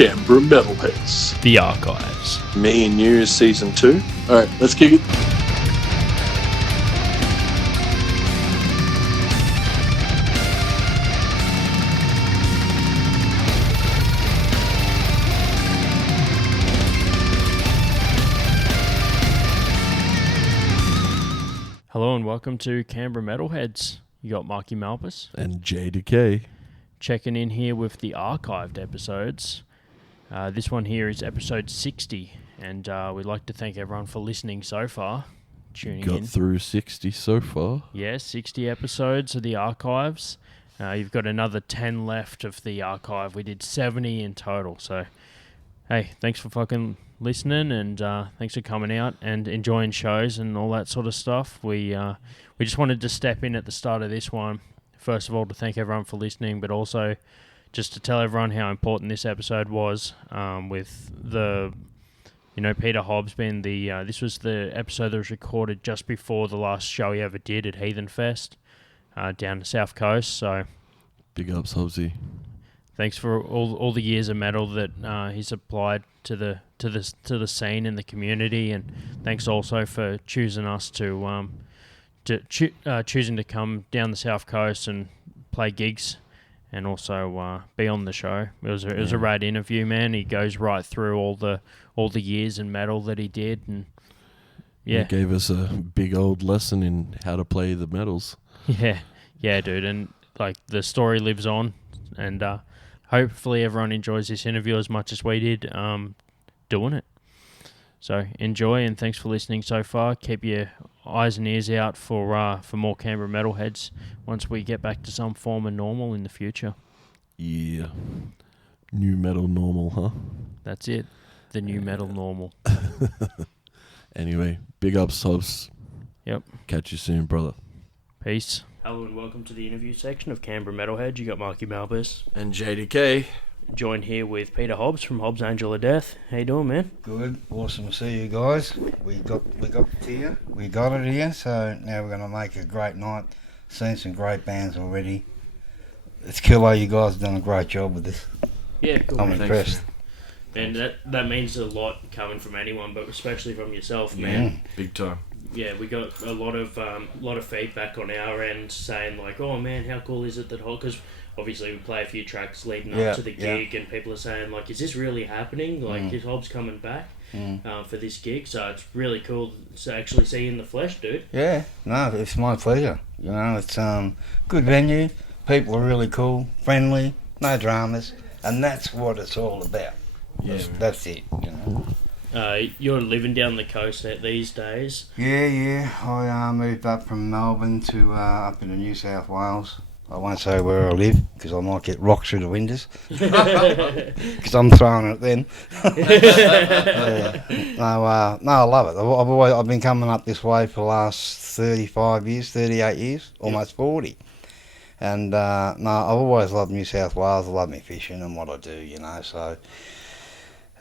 Canberra Metalheads. The Archives. Me and You is Season 2. Alright, let's kick it. Hello and welcome to Canberra Metalheads. You got Marky Malphas and JDecay checking in here with the archived episodes. This one here is episode 60, and we'd like to thank everyone for listening so far, tuning in. Got through 60 so far. Yeah, 60 episodes of the archives. You've got another 10 left of the archive. We did 70 in total, so hey, thanks for fucking listening, and thanks for coming out and enjoying shows and all that sort of stuff. We just wanted to step in at the start of this one, first of all, to thank everyone for listening, but also just to tell everyone how important this episode was, with the, Peter Hobbs being the, this was the episode that was recorded just before the last show he ever did at Heathen Fest, down the South Coast, so big ups, Hobbsy. Thanks for all the years of metal that he's applied to the scene and the community, and thanks also for choosing us choosing to come down the South Coast and play gigs, and also be on the show. It was a rad interview, man. He goes right through all the years in metal that he did, and yeah, he gave us a big old lesson in how to play the metals. Yeah, dude, and like the story lives on, and hopefully everyone enjoys this interview as much as we did doing it. So enjoy, and thanks for listening so far. Keep your eyes and ears out for more Canberra Metalheads once we get back to some form of normal in the future. Yeah. New metal normal, huh? That's it. The new metal normal. Anyway, big ups, Hobbs. Yep. Catch you soon, brother. Peace. Hello and welcome to the interview section of Canberra Metalheads. You got Marky Malphas and JDecay. Joined here with Peter Hobbs from Hobbs Angel of Death. How you doing, man? Good. Awesome to see you guys. We got it here. We got it here. So now we're going to make a great night. Seen some great bands already. It's killer. You guys have done a great job with this. Yeah, cool. I'm impressed. And that means a lot coming from anyone, but especially from yourself, man. Big time. Yeah, we got a lot of feedback on our end saying like, "Oh man, how cool is it that because obviously we play a few tracks leading up to the gig, and people are saying like, is this really happening? Like, is Hobbs coming back for this gig?" So it's really cool to actually see you in the flesh, dude. Yeah, no, it's my pleasure. It's good venue. People are really cool, friendly, no dramas, and that's what it's all about. Yeah, that's it. You're living down the coast these days. Yeah. I moved up from Melbourne to up into New South Wales. I won't say where I live because I might get rocked through the windows. Because I'm throwing it then. No, I love it. I've been coming up this way for the last 35 years, 38 years, almost 40. And I've always loved New South Wales. I love me fishing and what I do, so.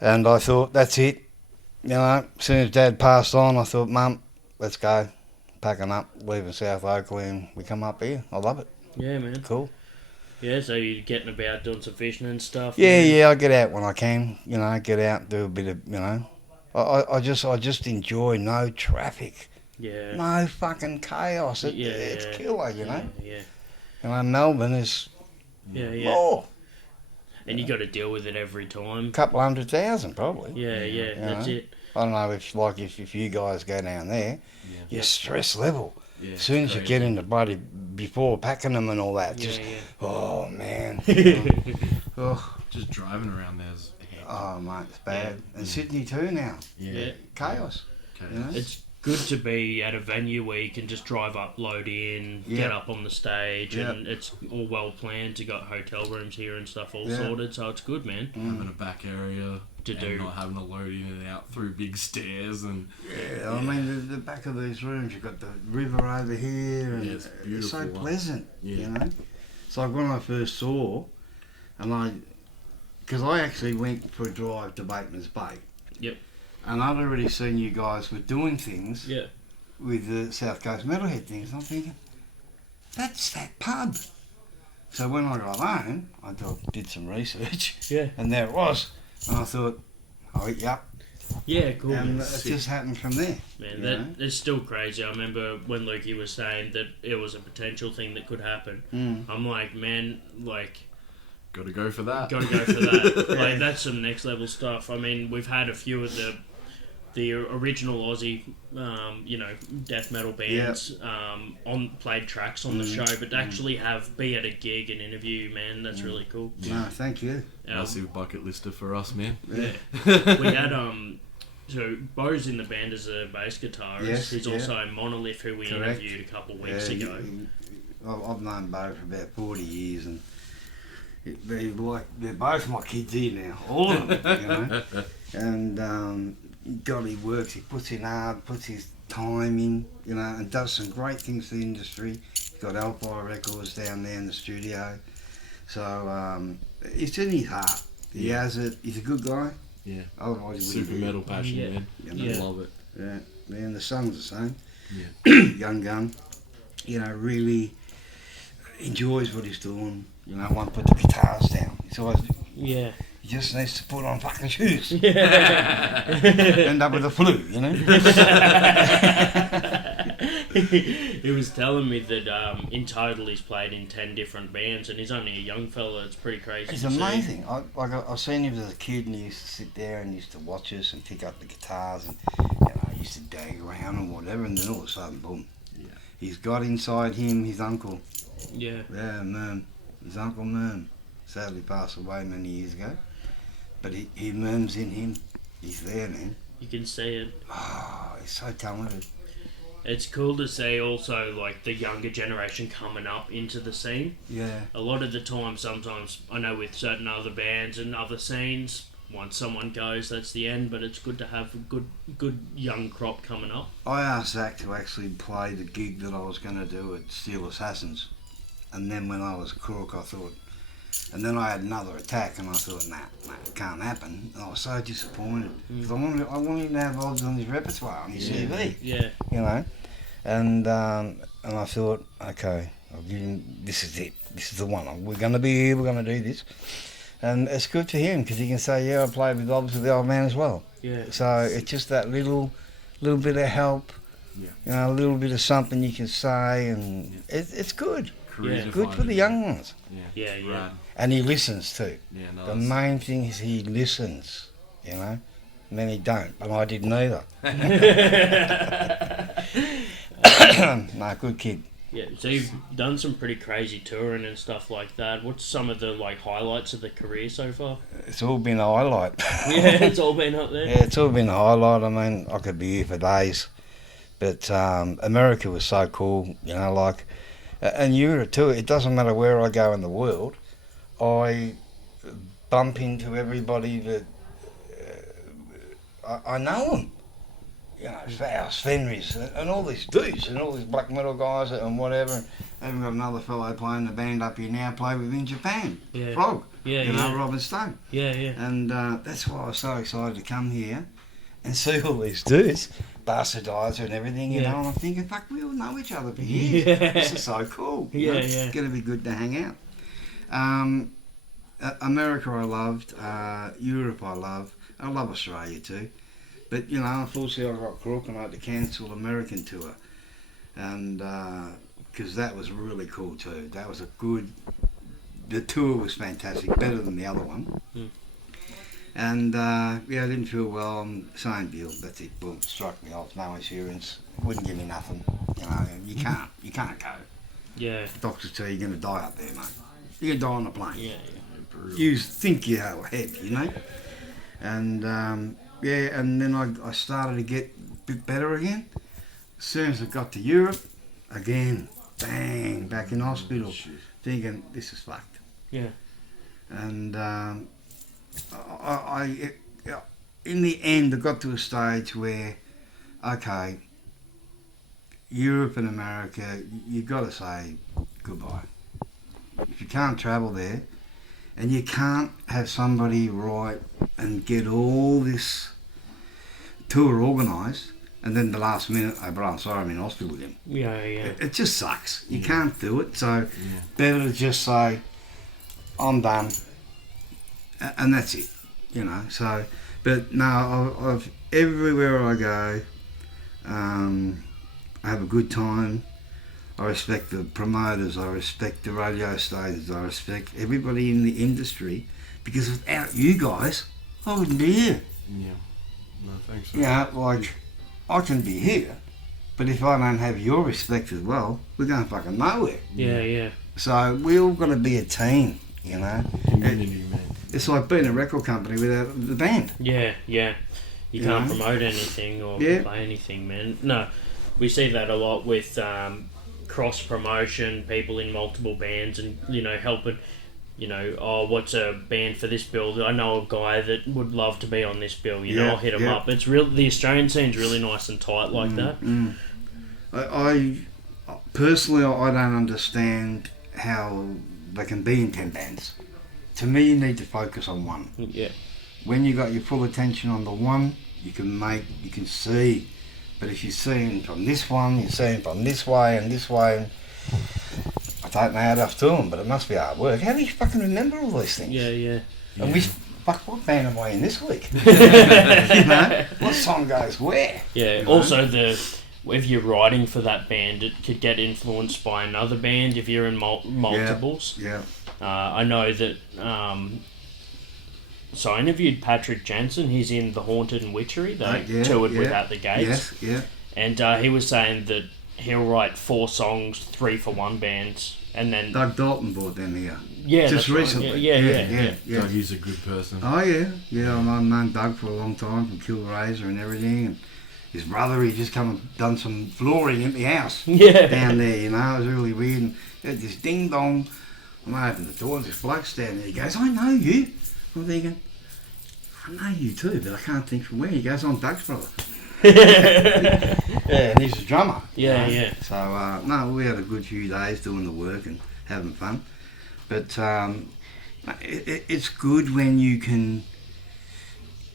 And I thought, that's it. As soon as Dad passed on, I thought, Mum, let's go. Packing up, leaving South Oakley, and we come up here. I love it. Yeah, man. Cool. Yeah, so you're getting about doing some fishing and stuff? Yeah, I get out when I can, get out, do a bit of, I just enjoy no traffic. Yeah. No fucking chaos. It's killer, Yeah. Melbourne is more. And you got to deal with it every time. Couple 100,000 probably. Yeah, that's it. I don't know if you guys go down there, your stress level. Yeah, as soon as you get into bloody before packing them and all that, oh man. Just driving around there's oh mate, it's bad. And Sydney too now. Yeah. Chaos. It's good to be at a venue where you can just drive up, load in, get up on the stage, and it's all well planned. You got hotel rooms here and stuff all sorted, so it's good, man. Having a back area not having to load in and out through big stairs and I mean the back of these rooms, you've got the river over here, and it's beautiful. It's so pleasant. Yeah. It's like when I first saw, and because I actually went for a drive to Bateman's Bay. Yep. And I'd already seen you guys were doing things with the South Coast Metalhead things. I'm thinking, that's that pub. So when I got home, I did some research. Yeah. And there it was. And I thought, oh, yep. Yeah, cool. And it just happened from there. Man, that is still crazy. I remember when Lukey was saying that it was a potential thing that could happen. I'm like, man, like... Gotta go for that. Gotta go for that. Like, that's some next level stuff. I mean, we've had a few of the original Aussie, death metal bands played tracks on the show, but to actually be at a gig and interview, man, that's really cool. No, thank you. Massive bucket lister for us, man. Yeah. We had so Bo's in the band as a bass guitarist. Yes, He's also a Monolith who we Correct. interviewed a couple of weeks ago. I've known Bo for about 40 years, and they're both my kids here now, all of them, And God, he works, he puts in hard, puts his time in, and does some great things for the industry. He's got Alpine Records down there in the studio. So it's in his heart. He has it. He's a good guy. Yeah. Otherwise, he Super metal passion, man. Love it. Yeah. Man, the son's the same. Yeah. Young gun. Really enjoys what he's doing. Won't put the guitars down. He's always... Yeah. He just needs to put on fucking shoes. Yeah. End up with the flu, He was telling me that in total he's played in 10 different bands, and he's only a young fella. It's pretty crazy. He's amazing. I've seen him as a kid, and he used to sit there and used to watch us and pick up the guitars, and he used to dag around and whatever, and then all of a sudden, boom. Yeah. He's got inside him his uncle. Yeah. Yeah, Merm. His uncle Merm. Sadly passed away many years ago. But he Merm's in him. He's there, man. You can see it. Oh, he's so talented. It's cool to see also, like, the younger generation coming up into the scene. Yeah. A lot of the time, sometimes, I know with certain other bands and other scenes, once someone goes, that's the end, but it's good to have a good young crop coming up. I asked Zach to actually play the gig that I was going to do at Steel Assassins. And then when I was crook, I thought... And then I had another attack, and I thought, nah, it can't happen. And I was so disappointed. Because I wanted him to have odds on his repertoire, on his CV. Yeah. And I thought, okay, I'll give him, this is it. This is the one. We're going to be here, we're going to do this. And it's good for him, because he can say, yeah, I played with Hobbs with the old man as well. Yeah. So it's just that little bit of help, a little bit of something you can say, and it's good. Good for the young ones. Yeah. Right. And he listens too. Yeah, no, the main thing is he listens, Many don't, but I didn't either. No, good kid. Yeah, so you've done some pretty crazy touring and stuff like that. What's some of the highlights of the career so far? It's all been a highlight. Yeah, it's all been up there. Yeah, it's all been a highlight. I mean, I could be here for days. But America was so cool, and Europe too. It doesn't matter where I go in the world, I bump into everybody that I know them. Faust, Fenris, and all these dudes, and all these black metal guys and whatever. I've got another fellow playing the band up here now, play with in Japan. Yeah. Frog. Yeah, Robin Stone. Yeah. And that's why I was so excited to come here and see all these dudes, bastardizer and everything, and I'm thinking, fuck, we all know each other for years. Yeah. This is so cool. It's going to be good to hang out. America I loved, Europe I love Australia too. But, unfortunately I got crook and I had to cancel the American tour. And, because that was really cool too. That was the tour was fantastic, better than the other one. And, I didn't feel well, same deal, that's it, boom, struck me off, no insurance, wouldn't give me nothing. You can't go. Yeah. Doctors tell you you're going to die up there, mate. You're going to die on a plane. Yeah. You think you have heavy, And, and then I started to get a bit better again. As soon as I got to Europe, again, bang, back in hospital, thinking, this is fucked. Yeah. And I in the end, I got to a stage where, okay, Europe and America, you've got to say goodbye. If you can't travel there, and you can't have somebody write and get all this tour organised, and then the last minute, oh, bro, I'm sorry, I'm in hospital again. Yeah. It just sucks. You can't do it, so better to just say, I'm done, and that's it. you know. So, but no, I've everywhere I go, I have a good time. I respect the promoters, I respect the radio stations, I respect everybody in the industry, because without you guys, I wouldn't be here. Yeah. No, thanks. You know, like, I can be here, but if I don't have your respect as well, we're going fucking nowhere. Yeah. So we all got to be a team, you know. Community, man. It's like being a record company without the band. Yeah. You can't promote anything or play anything, man. No, we see that a lot with cross promotion, people in multiple bands, and helping. What's a band for this bill? I know a guy that would love to be on this bill. I'll hit him up. It's real. The Australian scene's really nice and tight like that. I personally, I don't understand how they can be in 10 bands. To me, you need to focus on one. Yeah. When you got your full attention on the one, you can see. But if you're seeing from this one, you're seeing from this way and this way, and I don't know how to do them, but it must be hard work. How do you fucking remember all these things? Yeah. And what band am I in this week? What song goes where? Yeah. Also, if you're writing for that band, it could get influenced by another band if you're in multiples. Yeah. I know that. So I interviewed Patrick Jensen. He's in The Haunted and Witchery. They toured with At the Gates. Yeah. And he was saying that he'll write 4 songs, 3 for one band, and then Doug Dalton brought them here. Yeah, just recently. Right. Yeah. Doug is a good person. Oh yeah. I've known Doug for a long time from Killraiser and everything. And his brother, he just come and done some flooring in the house. Yeah. Down there, it was really weird. And had this ding dong. And I opened the door and this bloke standing there. He goes, "I know you." I'm thinking, I know you too, but I can't think from where. He goes, "I'm Doug's brother." And he's a drummer. Yeah. So, no, we had a good few days doing the work and having fun. But it's good when you can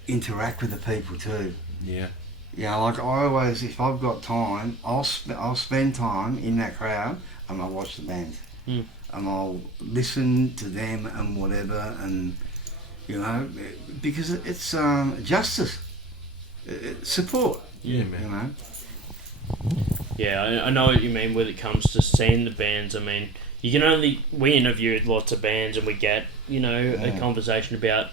interact with the people too. Yeah. Like I always, if I've got time, I'll spend time in that crowd and I'll watch the band. And I'll listen to them and whatever, and because it's justice, it's support. Yeah, man. Yeah, I know what you mean when it comes to seeing the bands. I mean, we interviewed lots of bands and we get, a conversation about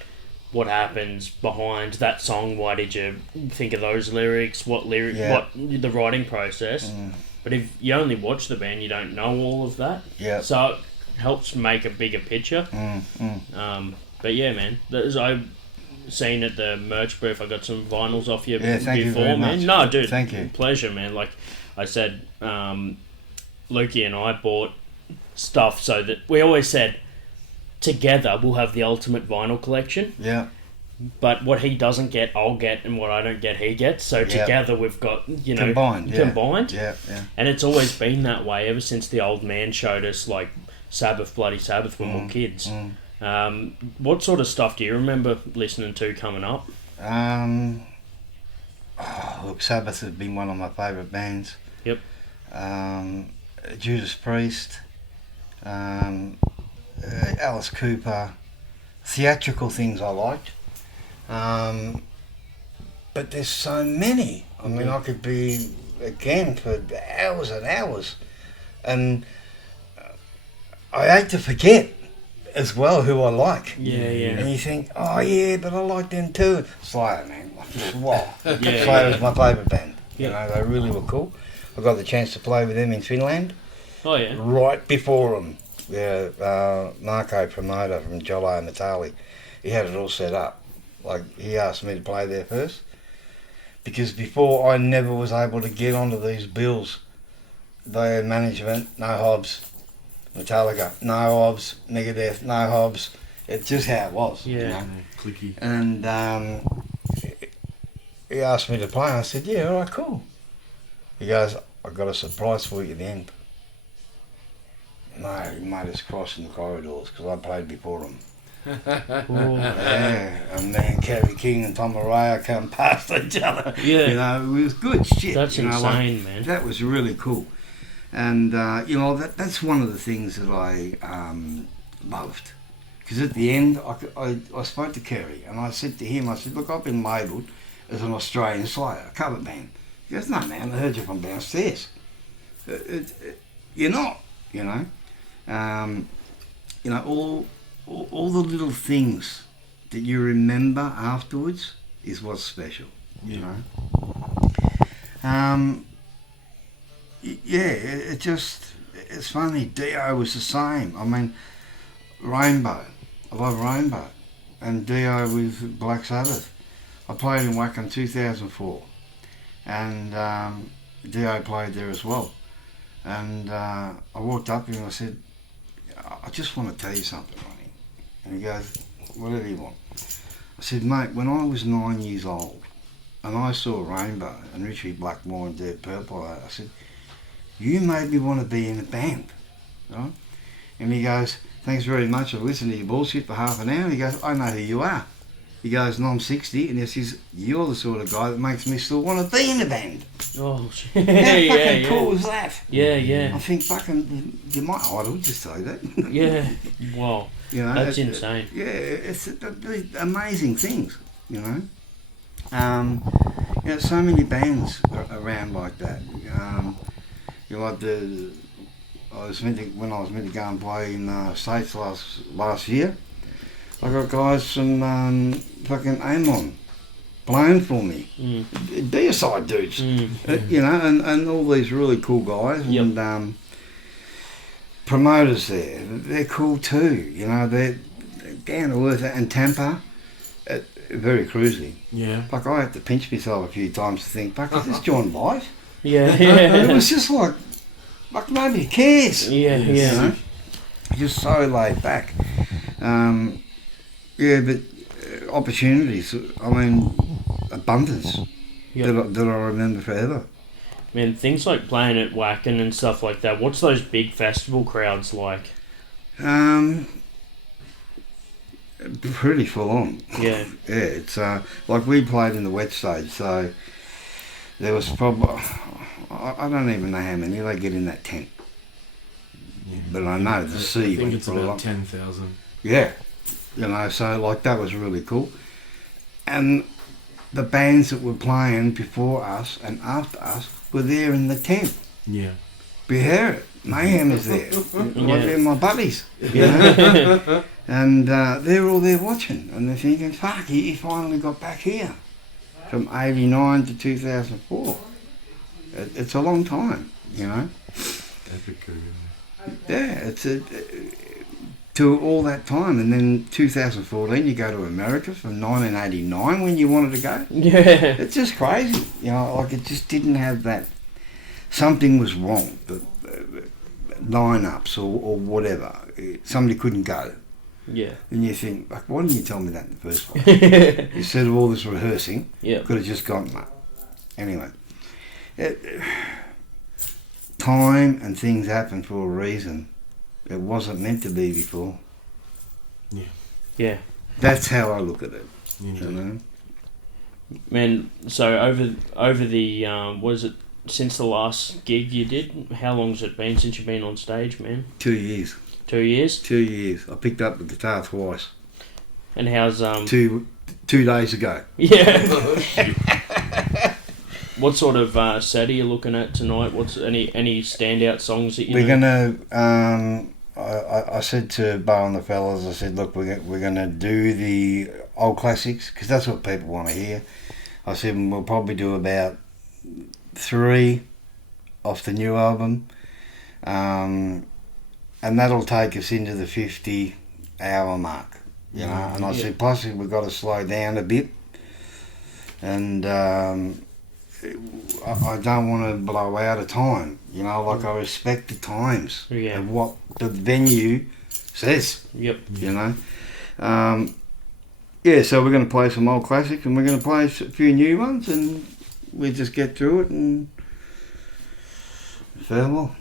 what happens behind that song. Why did you think of those lyrics? What the writing process. But if you only watch the band, you don't know all of that. Yeah. So it helps make a bigger picture. But yeah, man, I've seen at the merch booth. I got some vinyls off you thank you before, very man. much. No, dude, thank you. Pleasure, man. Like I said, Lukey and I bought stuff so that we always said together we'll have the ultimate vinyl collection. Yeah. But what he doesn't get, I'll get, and what I don't get, he gets. So together we've got, combined. Yeah. And it's always been that way ever since the old man showed us, like, Bloody Sabbath when we were kids. What sort of stuff do you remember listening to coming up? Look, Sabbath has been one of my favourite bands. Yep. Judas Priest, Alice Cooper, theatrical things I liked. But there's so many. I mean, I could be, again, for hours and hours. And I hate to forget as well who I like. Yeah. And you think, oh yeah, but I like them too. Slayer, man. Wow. Yeah. Slayer was my favourite band. Yeah. They really were cool. I got the chance to play with them in Finland. Oh yeah. Right before them. Marco, promoter from Jolly Metalheads, he had it all set up. Like, he asked me to play there first. Because before, I never was able to get onto these bills. Their management, no Hobbs. Metallica, no Hobbs. Megadeth, no Hobbs. It's just how it was. Yeah. Clicky. And he asked me to play, and I said, yeah, all right, cool. He goes, I've got a surprise for you at the end. No, he made us cross in the corridors because I played before him. Yeah, and then Kerry King and Tom Moruya come past each other. Yeah. It was good shit. That's insane, man. That was really cool. And, that's one of the things that I loved. Because at the end, I spoke to Kerry and I said to him, I said, look, I've been labelled as an Australian Slayer, a cover band. He goes, no, man, I heard you from downstairs. You're not, you know. All the little things that you remember afterwards is what's special, you know. It's funny. Dio was the same. I mean, Rainbow. I love Rainbow. And Dio with Black Sabbath. I played in Wacken in 2004. And Dio played there as well. And I walked up to him and I said, I just want to tell you something, Ronnie. And he goes, whatever you want. I said, mate, when I was 9 years old and I saw Rainbow and Richie Blackmore and Deep Purple, I said, you made me want to be in a band, right? And he goes, thanks very much. I've listened to your bullshit for half an hour. And he goes, I know who you are. He goes, and I'm 60, and he says, you're the sort of guy that makes me still want to be in a band. Oh, How fucking cool is that? Yeah. I think fucking, you're my idol, just say that. Yeah. Wow. You know, that's insane. It's amazing things, you know. So many bands around like that. When I was meant to go and play in States last year, I got guys from fucking Amon playing for me. Deicide dudes, you know, and all these really cool guys. Yep. And promoters there, they're cool too, you know, they're down to earth. And Tampa, very cruisy. Yeah. Like, I had to pinch myself a few times to think, fuck, is this John live? Yeah. And it was just like nobody cares. Yeah. You know? Just so laid back. But opportunities, I mean, abundance that I remember forever. Man, things like playing at Wacken and stuff like that, what's those big festival crowds like? Pretty full on. Yeah. Yeah, it's like we played in the wet stage, so there was probably, I don't even know how many they get in that tent. Yeah. But I know the sea. I think it's about 10,000. Yeah. You know, so like that was really cool. And the bands that were playing before us and after us were there in the tent. Yeah. Bear Mayhem is there. Like they're my buddies. You Yeah. know? And they're all there watching, and they're thinking, fuck, he finally got back here. From 89 to 2004. It's a long time, you know. Epic career. Yeah, it's to all that time, and then 2014 you go to America from 1989 when you wanted to go. Yeah. It's just crazy, you know. Like, it just didn't have that. Something was wrong. The lineups or whatever. Somebody couldn't go. Yeah. And you think, like, why didn't you tell me that in the first place? Instead of all this rehearsing, Yeah. could have just gone, no. Anyway, time and things happen for a reason. It wasn't meant to be before. Yeah. Yeah. That's how I look at it. Indeed. You know? Man, so over the was it since the last gig you did? How long's it been since you've been on stage, man? 2 years. 2 years? 2 years. I picked up the guitar twice. And how's 2 days ago. Yeah. What sort of set are you looking at tonight? What's any standout songs that you We're know? gonna. I said to Bo and the fellas, I said, look, we're gonna do the old classics because that's what people want to hear. I said we'll probably do about 3 off the new album, and that'll take us into the 50-hour mark. You know, and I said, plus we've got to slow down a bit, and I don't want to blow out of time. You know, like I respect the times of what the venue says. Yep. You know, so we're going to play some old classics and we're going to play a few new ones, and we just get through it and farewell.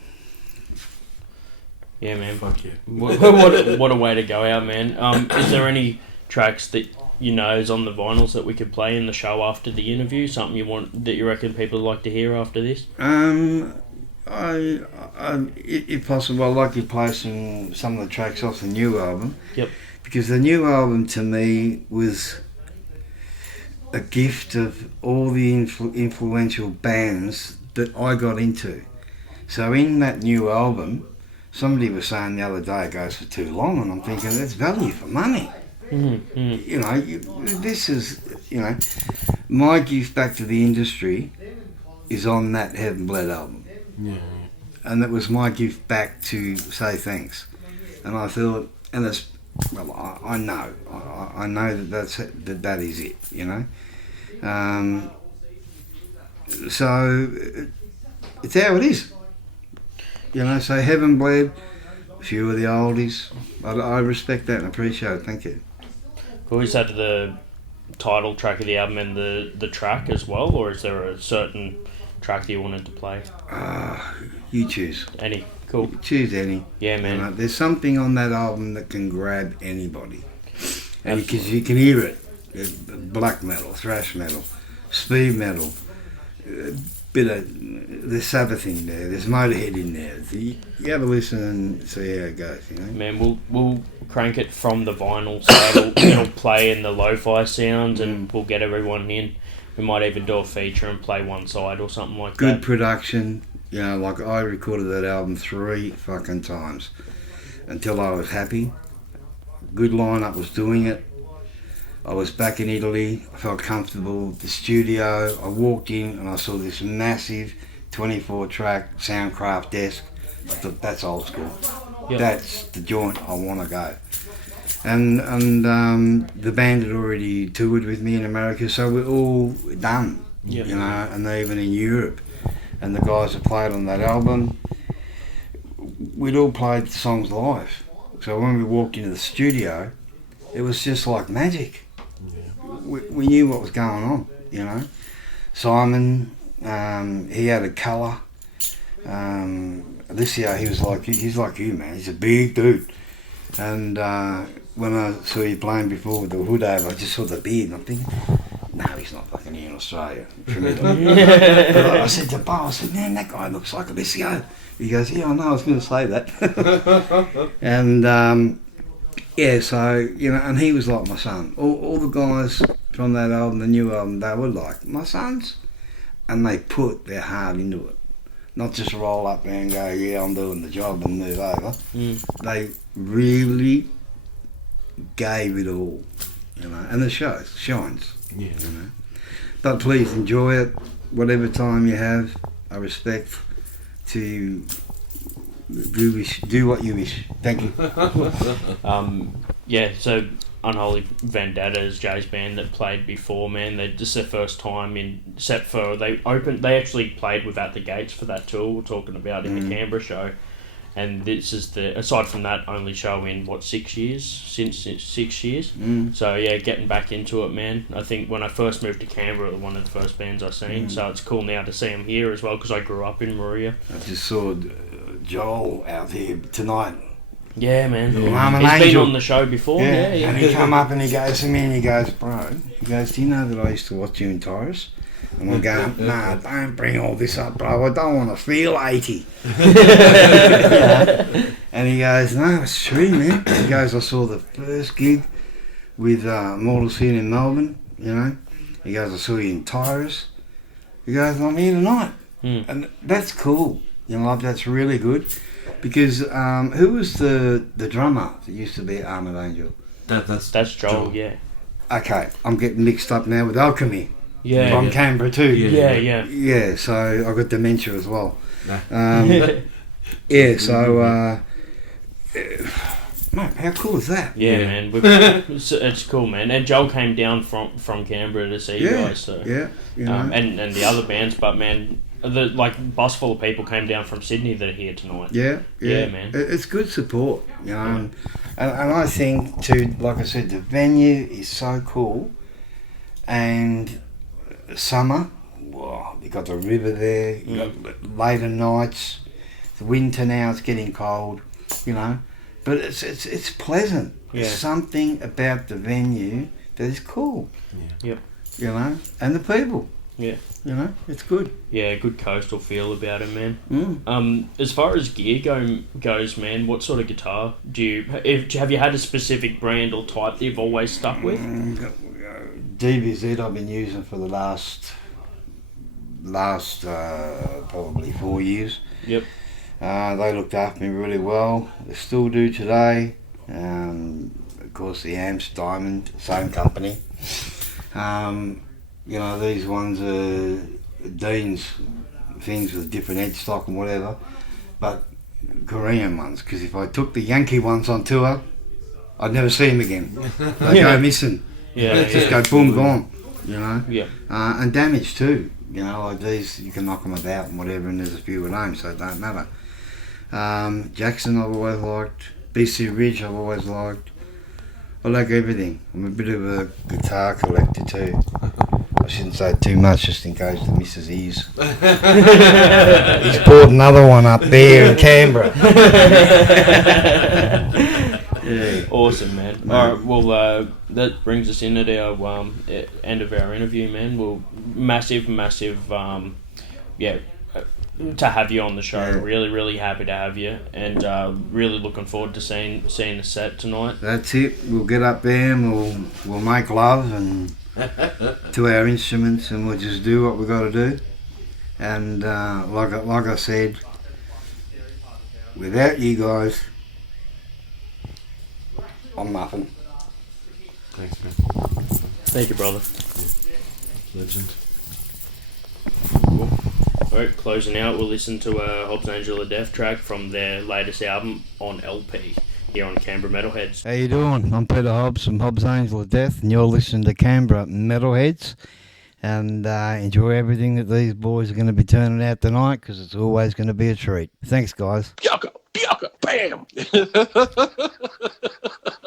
Yeah, man. Fuck yeah. What a way to go out, man. Is there any tracks that you know is on the vinyls that we could play in the show after the interview? Something you want that you reckon people would like to hear after this? If possible, I'd like to play some of the tracks off the new album. Yep. because the new album to me was a gift of all the influential bands that I got into. So in that new album, somebody was saying the other day it goes for too long, and I'm thinking that's value for money. You know, this is, you know, my gift back to the industry is on that Heaven Bled album. Yeah. And that was my gift back to say thanks. And I thought, and it's, well, I know that is it, you know. So it's how it is. You know, so Heaven Bled, a few of the oldies. I respect that and appreciate it. Thank you. Cool. Is that the title track of the album and the track as well, or is there a certain track that you wanted to play? You choose. Any. Cool. Choose any. Yeah, man. You know, there's something on that album that can grab anybody. And because you can hear it. Black metal, thrash metal, speed metal, bit of there's Sabbath in there, there's Motorhead in there. You have a listen and see how it goes, you know. Man, we'll crank it from the vinyl, so it'll play in the lo-fi sounds, and we'll get everyone in. We might even do a feature and play one side or something like that. Good production, you know. Like I recorded that album 3 fucking times until I was happy. Good lineup was doing it. I was back in Italy, I felt comfortable. The studio, I walked in and I saw this massive 24-track Soundcraft desk. I thought, that's old school. Yep. That's the joint I want to go. And the band had already toured with me in America, so we're all done, you know, and they're even in Europe. And the guys that played on that album, we'd all played the songs live. So when we walked into the studio, it was just like magic. We knew what was going on, you know. Simon, he had a colour. Alicia, he's like you, man. He's a big dude. And when I saw you playing before with the hood over, I just saw the beard, and I'm thinking, no, he's not fucking here in Australia. I said to Bo, I said, man, that guy looks like Alicia. He goes, yeah, I know, I was going to say that. And yeah, so, you know, and he was like my son. All the guys from that album, the new album, they were like my sons. And they put their heart into it. Not just roll up there and go, yeah, I'm doing the job and move over. They really gave it all, you know, and it shines, you know. But please enjoy it, whatever time you have. I respect to do what you wish. Thank you. Yeah, so Unholy Vendetta is Jay's band that played before, man. They just their first time in, except for they actually played without the gates for that tour we're talking about in the Canberra show. And this is aside from that, only show in, 6 years? Since 6 years. So yeah, getting back into it, man. I think when I first moved to Canberra, it was one of the first bands I seen. So it's cool now to see them here as well, because I grew up in Moruya. I just saw Joel out here tonight. Yeah, man. Yeah. He's been on the show before. Yeah. And he come up and he goes to me and he goes, bro, do you know that I used to watch you in Taurus? And we're going, nah, don't bring all this up, bro. I don't want to feel 80. And he goes, no, it's true, man. He goes, I saw the first gig with Mortal Sin in Melbourne, you know. He goes, I saw you in Taurus. He goes, I'm here tonight. And that's cool. You know, that's really good. Because who was the drummer that used to be at Armored Angel? That's Joel, yeah. Okay, I'm getting mixed up now with Alchemy. Yeah. From Canberra too. Yeah. Yeah, so I got dementia as well. Yeah, so mate, how cool is that? Yeah, man. It's cool, man. And Joel came down from Canberra to see you guys. So you know. And the other bands, but man, bus full of people came down from Sydney that are here tonight. Yeah, man. It's good support, you know, and I think too, like I said, the venue is so cool, and summer, wow, you got the river there, you got later nights, the winter now it's getting cold, you know, but it's pleasant. Yeah. There's something about the venue that is cool. Yep. You know, and the people. Yeah. You know, it's good. Yeah, good coastal feel about it, man. Mm. As far as gear goes, man, what sort of guitar do you... have you had a specific brand or type that you've always stuck with? DBZ I've been using for the last probably 4 years. Yep. They looked after me really well. They still do today. Of course, the amps, Diamond, same company. You know, these ones are Dean's things with different headstock and whatever, but Korean ones, because if I took the Yankee ones on tour, I'd never see them again. They go missing. Yeah. Just go boom, gone, you know. Yeah. And damage too, you know, like these, you can knock them about and whatever, and there's a few at home, so it don't matter. Jackson I've always liked, BC Ridge I've always liked. I like everything. I'm a bit of a guitar collector too. I shouldn't say too much just in case the missus hears. He's bought another one up there in Canberra. Yeah. Awesome, man. All right, well, that brings us in at our end of our interview, man. Well, massive, to have you on the show. Yeah. Really happy to have you, and really looking forward to seeing the set tonight. That's it. We'll get up there and we'll make love and to our instruments, and we'll just do what we got to do. And like I said, without you guys, I'm nothing. Thanks, man. Thank you, brother. Legend. Alright, closing out, we'll listen to a Hobbs Angel of Death track from their latest album on LP here on Canberra Metalheads. How you doing? I'm Peter Hobbs from Hobbs Angel of Death, and you're listening to Canberra Metalheads. And enjoy everything that these boys are going to be turning out tonight, because it's always going to be a treat. Thanks, guys. Bam!